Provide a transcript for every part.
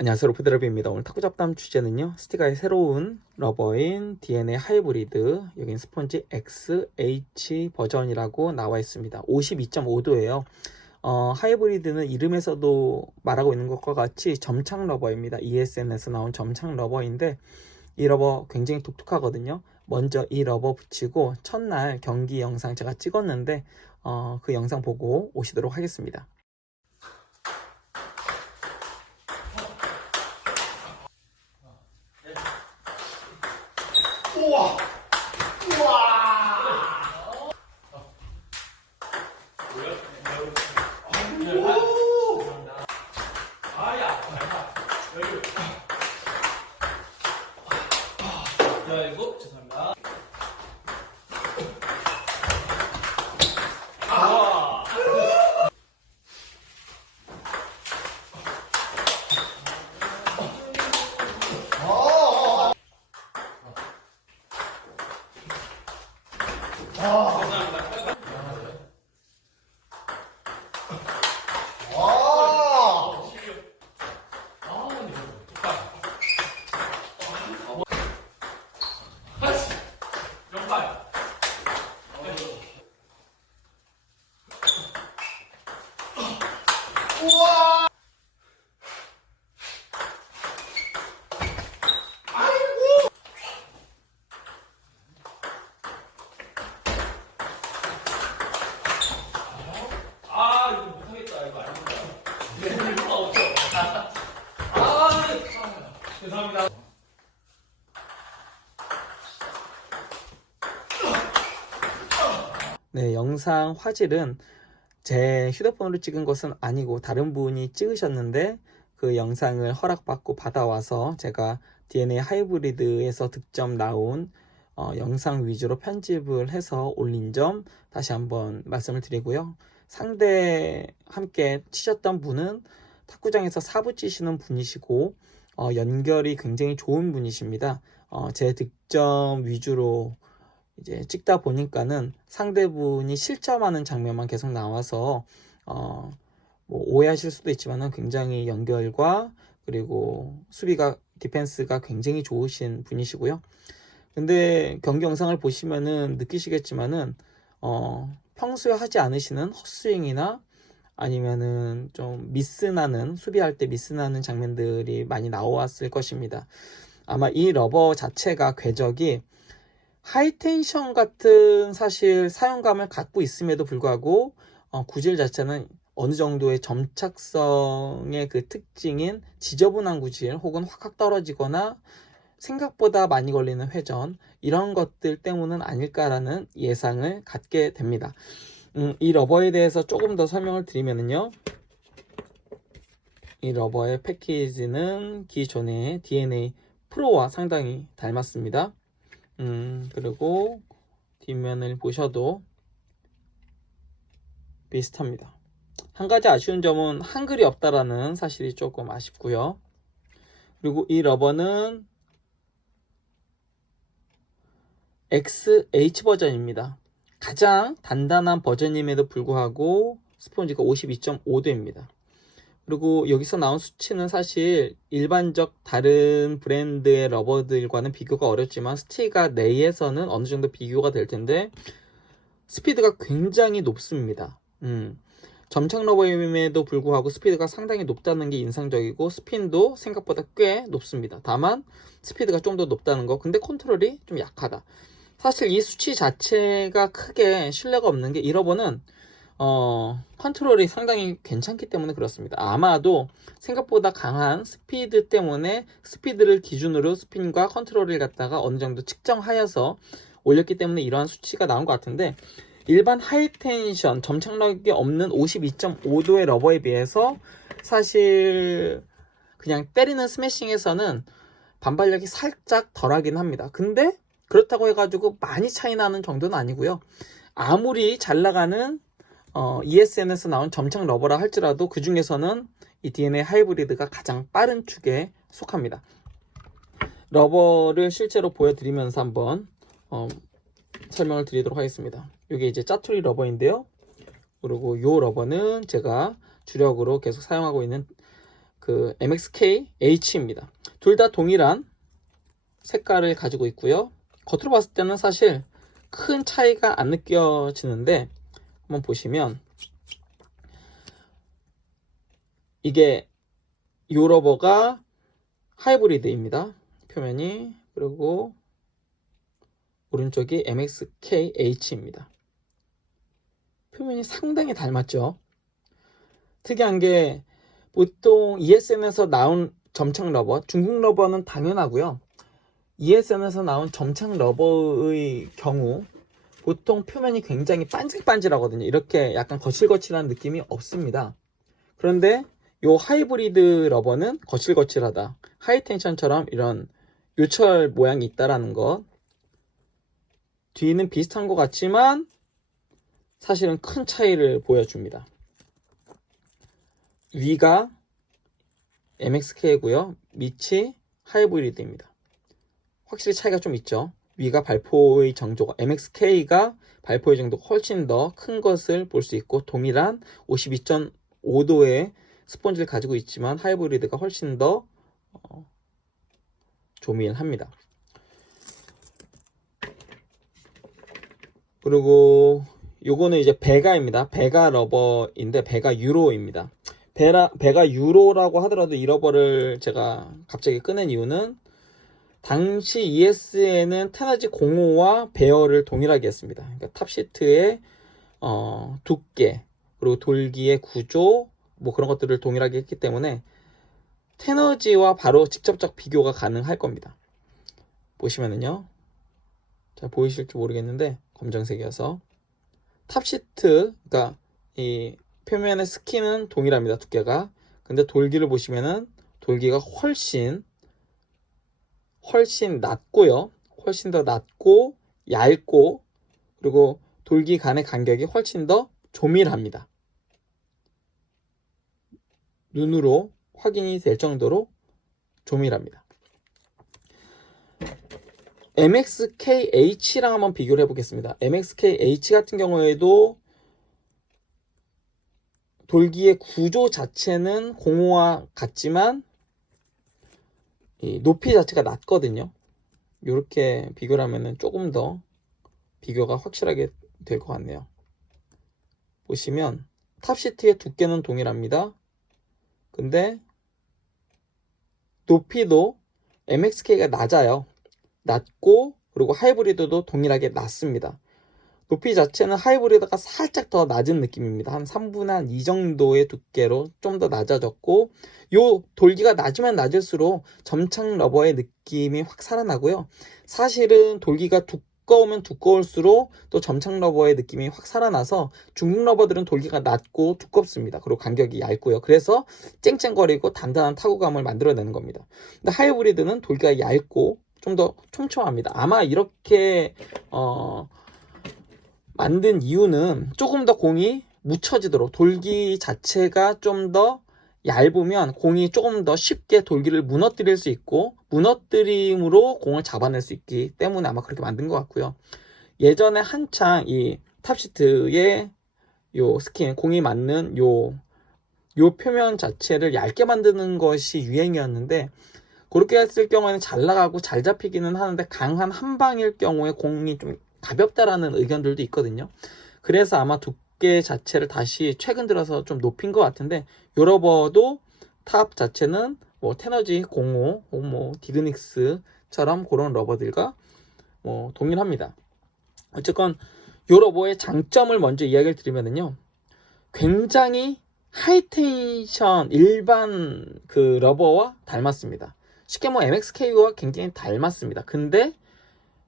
안녕하세요, 로프드랍입니다. 오늘 탁구 잡담 주제는요, 스티가의 새로운 러버인 DNA 하이브리드, 여긴 스폰지 XH 버전이라고 나와 있습니다. 52.5도예요. 하이브리드는 이름에서도 말하고 있는 것과 같이 점착 러버입니다. ESN에서 나온 점착 러버인데 이 러버 굉장히 독특하거든요. 먼저 이 러버 붙이고 첫날 경기 영상 제가 찍었는데 그 영상 보고 오시도록 하겠습니다. 우와! 우와! 야, 이거 죄송합니다. 아, 이거 못하겠다. 이거 아닙니다. 이거 없죠. 죄송합니다. 네, 영상 화질은 제 휴대폰으로 찍은 것은 아니고 다른 분이 찍으셨는데 그 영상을 허락받고 받아와서 제가 DNA 하이브리드에서 득점 나온 영상 위주로 편집을 해서 올린 점 다시 한번 말씀을 드리고요. 상대 함께 치셨던 분은 탁구장에서 사부 치시는 분이시고 연결이 굉장히 좋은 분이십니다. 제 득점 위주로 이제 찍다 보니까는 상대분이 실점하는 장면만 계속 나와서 뭐 오해하실 수도 있지만은 굉장히 연결과 그리고 수비가 디펜스가 굉장히 좋으신 분이시고요. 근데 경기 영상을 보시면은 느끼시겠지만은 평소에 하지 않으시는 헛스윙이나 아니면은 좀 미스나는 수비할 때 미스나는 장면들이 많이 나왔을 것입니다. 아마 이 러버 자체가 궤적이 하이텐션 같은 사실 사용감을 갖고 있음에도 불구하고 구질 자체는 어느 정도의 점착성의 그 특징인 지저분한 구질 혹은 확확 떨어지거나 생각보다 많이 걸리는 회전 이런 것들 때문은 아닐까라는 예상을 갖게 됩니다. 이 러버에 대해서 조금 더 설명을 드리면요, 이 러버의 패키지는 기존의 DNA 프로와 상당히 닮았습니다. 그리고 뒷면을 보셔도 비슷합니다. 한 가지 아쉬운 점은 한글이 없다라는 사실이 조금 아쉽고요. 그리고 이 러버는 XH 버전입니다. 가장 단단한 버전임에도 불구하고 스폰지가 52.5도입니다. 그리고 여기서 나온 수치는 사실 일반적 다른 브랜드의 러버들과는 비교가 어렵지만 스티가 내에서는 어느 정도 비교가 될 텐데 스피드가 굉장히 높습니다. 점착 러버임에도 불구하고 스피드가 상당히 높다는 게 인상적이고 스핀도 생각보다 꽤 높습니다. 다만 스피드가 좀 더 높다는 거, 근데 컨트롤이 좀 약하다. 사실 이 수치 자체가 크게 신뢰가 없는 게 이 러버는 컨트롤이 상당히 괜찮기 때문에 그렇습니다. 아마도 생각보다 강한 스피드 때문에 스피드를 기준으로 스핀과 컨트롤을 갖다가 어느 정도 측정하여서 올렸기 때문에 이러한 수치가 나온 것 같은데, 일반 하이텐션 점착력이 없는 52.5도의 러버에 비해서 사실 그냥 때리는 스매싱에서는 반발력이 살짝 덜하긴 합니다. 근데 그렇다고 해가지고 많이 차이 나는 정도는 아니고요. 아무리 잘 나가는 ESN에서 나온 점착 러버라 할지라도 그 중에서는 이 DNA 하이브리드가 가장 빠른 축에 속합니다. 러버를 실제로 보여드리면서 한번 설명을 드리도록 하겠습니다. 이게 이제 짜투리 러버인데요. 그리고 이 러버는 제가 주력으로 계속 사용하고 있는 그 MXK H입니다. 둘 다 동일한 색깔을 가지고 있고요. 겉으로 봤을 때는 사실 큰 차이가 안 느껴지는데 한번 보시면 이게 요 러버가 하이브리드입니다. 표면이. 그리고 오른쪽이 MXK H입니다. 표면이 상당히 닮았죠. 특이한 게 보통 ESN에서 나온 점착 러버, 중국 러버는 당연하고요. ESN에서 나온 점착 러버의 경우 보통 표면이 굉장히 반질반질하거든요. 이렇게 약간 거칠거칠한 느낌이 없습니다. 그런데 요 하이브리드 러버는 거칠거칠하다. 하이텐션처럼 이런 요철 모양이 있다라는 것. 뒤는 비슷한 것 같지만 사실은 큰 차이를 보여줍니다. 위가 MXK고요. 밑이 하이브리드입니다. 확실히 차이가 좀 있죠. 위가 발포의 정도가 MXK가 발포의 정도가 훨씬 더 큰 것을 볼 수 있고 동일한 52.5도의 스펀지를 가지고 있지만 하이브리드가 훨씬 더 조밀합니다. 그리고 요거는 이제 베가입니다. 베가 러버인데 베가 유로입니다. 베가 유로라고 하더라도 이 러버를 제가 갑자기 꺼낸 이유는 당시 ES에는 테너지 05와 베어를 동일하게 했습니다. 그러니까 탑시트의 두께 그리고 돌기의 구조 뭐 그런 것들을 동일하게 했기 때문에 테너지와 바로 직접적 비교가 가능할 겁니다. 보시면은요. 자, 보이실지 모르겠는데 검정색이어서 탑시트, 그러니까 이 표면의 스킨은 동일합니다. 두께가. 근데 돌기를 보시면은 돌기가 훨씬 낮고요. 훨씬 더 낮고 얇고 그리고 돌기 간의 간격이 훨씬 더 조밀합니다. 눈으로 확인이 될 정도로 조밀합니다. MXKH랑 한번 비교를 해보겠습니다. MXKH 같은 경우에도 돌기의 구조 자체는 05와 같지만 이 높이 자체가 낮거든요. 이렇게 비교를 하면 조금 더 비교가 확실하게 될 것 같네요. 보시면 탑시트의 두께는 동일합니다. 근데 높이도 MXK가 낮아요. 낮고 그리고 하이브리드도 동일하게 낮습니다. 높이 자체는 하이브리드가 살짝 더 낮은 느낌입니다. 한 3분의 한 2 정도의 두께로 좀 더 낮아졌고 요 돌기가 낮으면 낮을수록 점착 러버의 느낌이 확 살아나고요. 사실은 돌기가 두꺼우면 두꺼울수록 또 점착 러버의 느낌이 확 살아나서 중국 러버들은 돌기가 낮고 두껍습니다. 그리고 간격이 얇고요. 그래서 쨍쨍거리고 단단한 타구감을 만들어내는 겁니다. 근데 하이브리드는 돌기가 얇고 좀 더 촘촘합니다. 아마 이렇게 만든 이유는 조금 더 공이 묻혀지도록 돌기 자체가 좀 더 얇으면 공이 조금 더 쉽게 돌기를 무너뜨릴 수 있고 무너뜨림으로 공을 잡아낼 수 있기 때문에 아마 그렇게 만든 것 같고요. 예전에 한창 이 탑시트의 요 스킨 공이 맞는 요 표면 자체를 얇게 만드는 것이 유행이었는데 그렇게 했을 경우에는 잘 나가고 잘 잡히기는 하는데 강한 한방일 경우에 공이 좀 가볍다라는 의견들도 있거든요. 그래서 아마 두께 자체를 다시 최근 들어서 좀 높인 것 같은데 요 러버도 탑 자체는 뭐 테너지 05, 뭐 디그닉스처럼 그런 러버들과 뭐 동일합니다. 어쨌건 요 러버의 장점을 먼저 이야기를 드리면은요. 굉장히 하이텐션 일반 그 러버와 닮았습니다. 쉽게 뭐 MXK와 굉장히 닮았습니다. 근데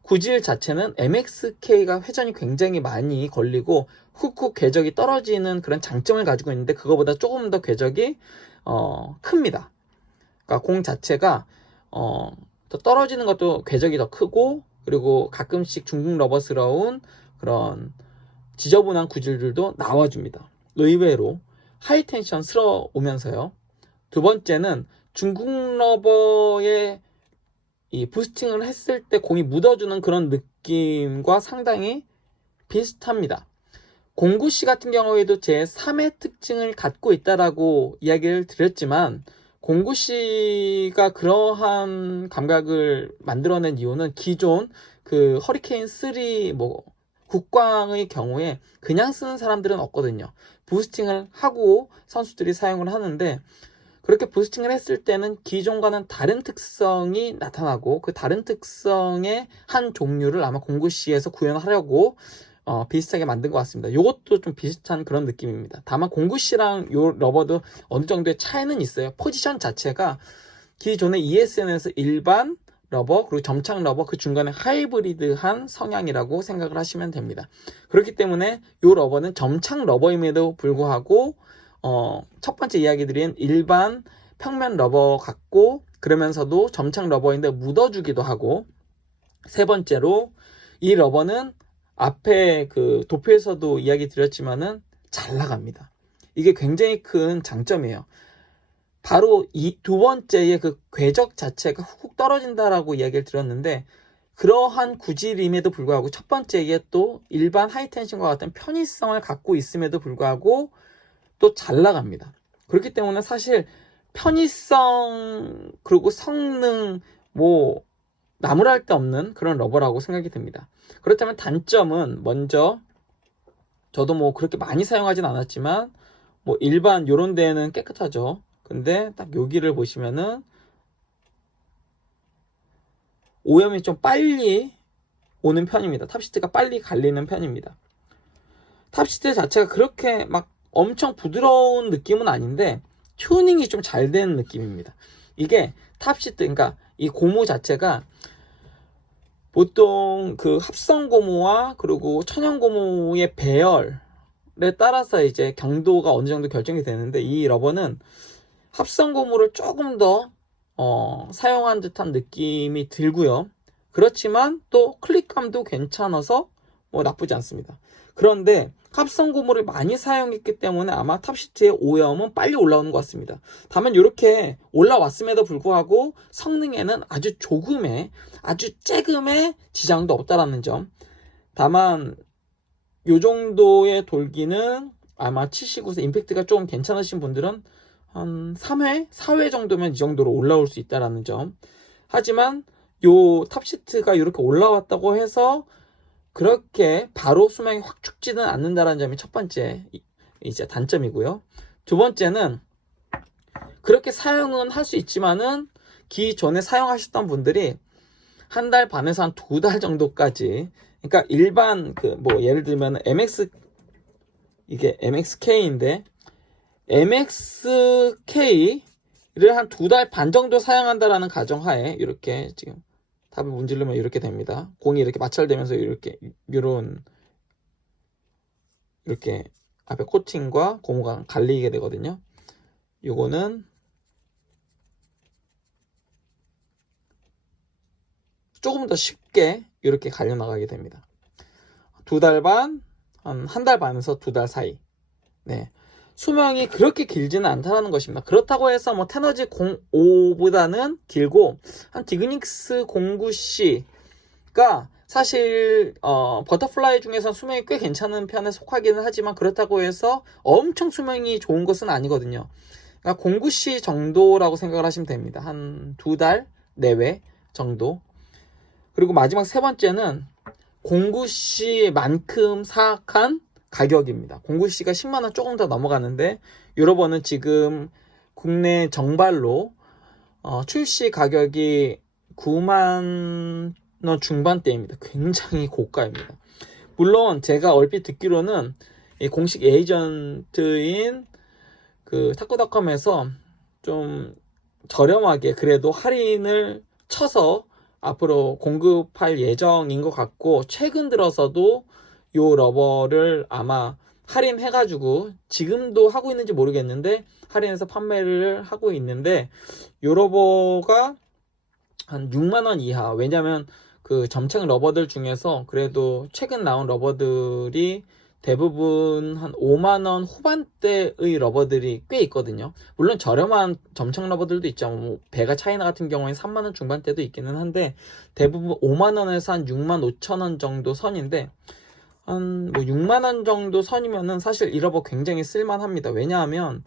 구질 자체는 MXK가 회전이 굉장히 많이 걸리고 훅훅 궤적이 떨어지는 그런 장점을 가지고 있는데 그거보다 조금 더 궤적이 큽니다. 그러니까 공 자체가 더 떨어지는 것도 궤적이 더 크고 그리고 가끔씩 중국 러버스러운 그런 지저분한 구질들도 나와줍니다. 의외로 하이텐션스러우면서요. 두 번째는 중국 러버의 이 부스팅을 했을 때 공이 묻어주는 그런 느낌과 상당히 비슷합니다. 09C 같은 경우에도 제 3의 특징을 갖고 있다라고 이야기를 드렸지만 공구 씨가 그러한 감각을 만들어낸 이유는 기존 그 허리케인 3 뭐 국광의 경우에 그냥 쓰는 사람들은 없거든요. 부스팅을 하고 선수들이 사용을 하는데, 그렇게 부스팅을 했을 때는 기존과는 다른 특성이 나타나고 그 다른 특성의 한 종류를 아마 공구 씨에서 구현하려고 비슷하게 만든 것 같습니다. 이것도 좀 비슷한 그런 느낌입니다. 다만 공구 씨랑 요 러버도 어느 정도의 차이는 있어요. 포지션 자체가 기존의 ESN에서 일반 러버 그리고 점착 러버 그 중간에 하이브리드한 성향이라고 생각을 하시면 됩니다. 그렇기 때문에 이 러버는 점착 러버임에도 불구하고 첫 번째 이야기 드린 일반 평면 러버 같고, 그러면서도 점착 러버인데 묻어주기도 하고, 세 번째로 이 러버는 앞에 그 도표에서도 이야기 드렸지만은 잘 나갑니다. 이게 굉장히 큰 장점이에요. 바로 이 두 번째의 그 궤적 자체가 훅훅 떨어진다라고 이야기를 드렸는데, 그러한 구질임에도 불구하고 첫 번째에 또 일반 하이텐션과 같은 편의성을 갖고 있음에도 불구하고 또 잘 나갑니다. 그렇기 때문에 사실 편의성 그리고 성능 뭐 나무랄 데 없는 그런 러버라고 생각이 듭니다. 그렇다면 단점은 먼저, 저도 뭐 그렇게 많이 사용하진 않았지만 뭐 일반 요런 데는 깨끗하죠. 근데 딱 여기를 보시면은 오염이 좀 빨리 오는 편입니다. 탑시트가 빨리 갈리는 편입니다. 탑시트 자체가 그렇게 막 엄청 부드러운 느낌은 아닌데 튜닝이 좀 잘 된 느낌입니다. 이게 탑시트, 그러니까 이 고무 자체가 보통 그 합성 고무와 그리고 천연 고무의 배열에 따라서 이제 경도가 어느 정도 결정이 되는데, 이 러버는 합성 고무를 조금 더 사용한 듯한 느낌이 들고요. 그렇지만 또 클릭감도 괜찮아서 뭐 나쁘지 않습니다. 그런데 합성 고무를 많이 사용했기 때문에 아마 탑시트의 오염은 빨리 올라오는 것 같습니다. 다만 이렇게 올라왔음에도 불구하고 성능에는 아주 조금의, 아주 쬐금의 지장도 없다라는 점. 다만 이 정도의 돌기는 아마 치시고서 임팩트가 조금 괜찮으신 분들은 한 3회, 4회 정도면 이 정도로 올라올 수 있다라는 점. 하지만 요 탑시트가 이렇게 올라왔다고 해서 그렇게 바로 수명이 확 죽지는 않는다는 점이 첫 번째 이제 단점이고요. 두 번째는 그렇게 사용은 할 수 있지만은 기존에 사용하셨던 분들이 한 달 반에서 한 2달 정도까지, 그러니까 일반 그 뭐 예를 들면 이게 MXK인데 MXK를 한 2달 반 정도 사용한다라는 가정하에 이렇게 지금 탑을 문지르면 이렇게 됩니다. 공이 이렇게 마찰되면서 이렇게 앞에 코팅과 고무가 갈리게 되거든요. 요거는 조금 더 쉽게 이렇게 갈려 나가게 됩니다. 2달 반, 한 달 반에서 2달 사이. 네. 수명이 그렇게 길지는 않다는 것입니다. 그렇다고 해서 뭐 테너지 05보다는 길고, 한 디그닉스 09C가 사실 버터플라이 중에서 수명이 꽤 괜찮은 편에 속하기는 하지만 그렇다고 해서 엄청 수명이 좋은 것은 아니거든요. 그러니까 09C 정도라고 생각을 하시면 됩니다. 한 2달 내외 정도. 그리고 마지막 세 번째는 09C만큼 사악한 가격입니다. 09C가 10만원 조금 더 넘어가는데, 유로버는 지금 국내 정발로 출시 가격이 9만원 중반대입니다. 굉장히 고가입니다. 물론 제가 얼핏 듣기로는 이 공식 에이전트인 그 탁구닷컴에서 좀 저렴하게 그래도 할인을 쳐서 앞으로 공급할 예정인 것 같고, 최근 들어서도 요 러버를 아마 할인해가지고, 지금도 하고 있는지 모르겠는데 할인해서 판매를 하고 있는데, 요 러버가 한 6만원 이하, 왜냐면 그 점착 러버들 중에서 그래도 최근 나온 러버들이 대부분 한 5만원 후반대의 러버들이 꽤 있거든요. 물론 저렴한 점착 러버들도 있죠. 뭐 베가 차이나 같은 경우에는 3만원 중반대도 있기는 한데, 대부분 5만원에서 한 6만 5천원 정도 선인데, 한 뭐 6만원 정도 선이면은 사실 이 러버 굉장히 쓸만합니다. 왜냐하면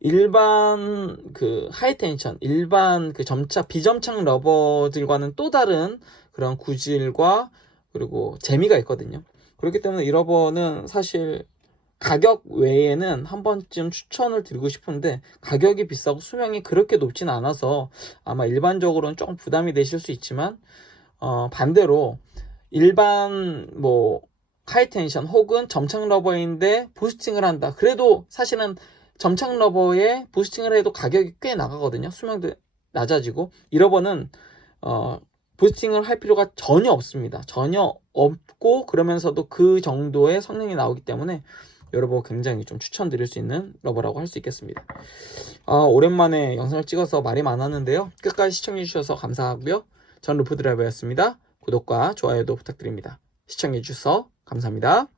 일반 그 하이텐션, 일반 그 비점착 러버들과는 또 다른 그런 구질과 그리고 재미가 있거든요. 그렇기 때문에 이 러버는 사실 가격 외에는 한 번쯤 추천을 드리고 싶은데, 가격이 비싸고 수명이 그렇게 높진 않아서 아마 일반적으로는 조금 부담이 되실 수 있지만, 반대로 일반 뭐 하이텐션 혹은 점착 러버인데 부스팅을 한다. 그래도 사실은 점착 러버에 부스팅을 해도 가격이 꽤 나가거든요. 수명도 낮아지고. 이 러버는 부스팅을 할 필요가 전혀 없습니다. 전혀 없고, 그러면서도 그 정도의 성능이 나오기 때문에 여러분 굉장히 좀 추천드릴 수 있는 러버라고 할 수 있겠습니다. 오랜만에 영상을 찍어서 말이 많았는데요. 끝까지 시청해 주셔서 감사하고요. 전 루프 드라이버였습니다. 구독과 좋아요도 부탁드립니다. 시청해 주셔서 감사합니다.